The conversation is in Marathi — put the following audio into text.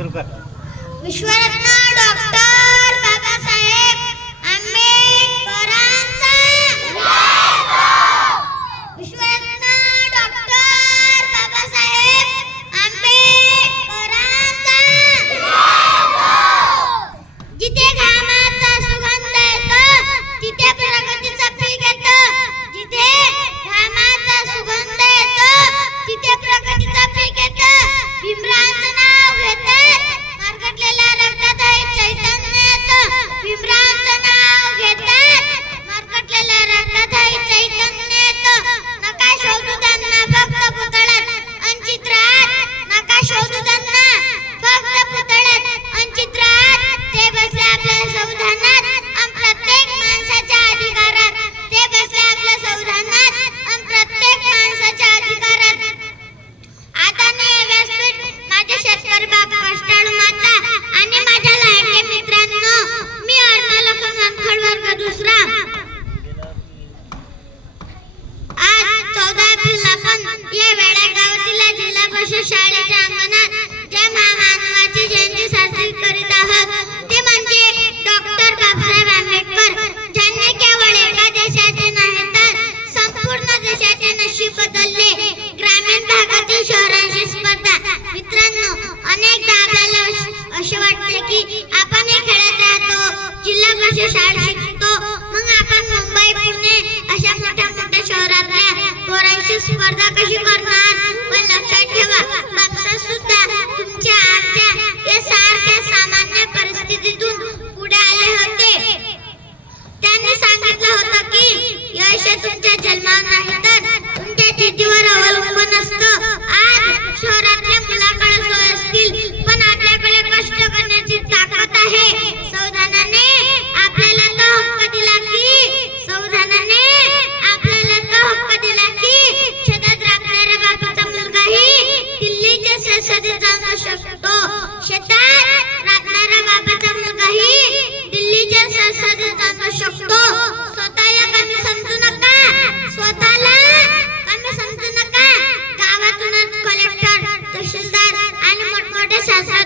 सुरू कर. विश्वरत्न डॉक्टर बाबासाहेब आंबेडकरांचा विश्वरत्न डॉक्टर बाबासाहेब आंबेडकरांचा जिथे घामाचा सुगंध येतो तिथे प्रगतीचा पीक येतं. जिथे घामाचा सुगंध येतो तिथे प्रगतीचा पीक येतं. भीमरावांचं नाव घेते मरकटलेल्या रक्तात आहे चैतन्य येतं. भीमरावांचं नाव घेते मरकटलेल्या रक्तात आहे चैतन्य येतं. नका शोधू त्यांना फक्त पुतळ्यात अन चित्रात. नका शोधू त्यांना फक्त पुतळ्यात अन चित्रात. ते बसले आपल्या संविधानात अन प्रत्येक माणसाच्या अधिकारात. ते बसले आपल्या संविधानात अन प्रत्येक माणसाच्या अधिकारात. आदरणीय व्यासपीठ, माझे शेतकरी बाप, कष्टाळू माता आणि माझ्या लाडके मित्रांनो, मी अर्णवलखन वानखड वर्ग दुसरा. आज 14 एप्रिल आपण या वेळागावातील जिल्हा परिषद शाळेच्या अंगणात ज्या महामानवाची जयंती साजरी करीत आहोत ते म्हणजे डॉक्टर बाबासाहेब आंबेडकर, ज्यांनी केवळ एका देशाचे नाही तर संपूर्ण देशाचे नशीब बदलले. ग्रामीण भागातील शहरांशी स्पर्धा. मित्रांनो, अनेकदा आपल्याला असे वाटते की आपण हे खेड्यात राहतो, जिल्हा परिषद शाळेत शिकतो, मग आपण मुंबई, पुणे अशा मोठ्या मोठ्या शहरातल्या पोरांशी स्पर्धा कशी करणार. पण लक्षात ठेवा, बाबासाहेब सुद्धा तुमच्या आमच्या या सारख्या सामान्य परिस्थितीतून पुढे आले होते. त्यांनी सांगितलं होतं की यश तुमच्या जन्मावर नाही तर तुमच्या जिद्दीवर अवलंबून असतं. आज शहरातल्या मुलाकडे सोय असतील पण आपल्याकडे कष्ट करण्याची ताकद आहे. संविधानाने आपल्याला तो हक्क दिला की शेतात राबणाऱ्या बापाचा मुलगाही दिल्लीच्या संसदेत जाऊ शकतो. शेतात राबणारा बापाचा मुलगाही दिल्लीच्या संसदेत जाऊ शकतो. स्वतःला कमी समजू नका. स्वतःला कमी समजू नका. गावातूनच कलेक्टर, तहसीलदार आणि मोठमोठे शासक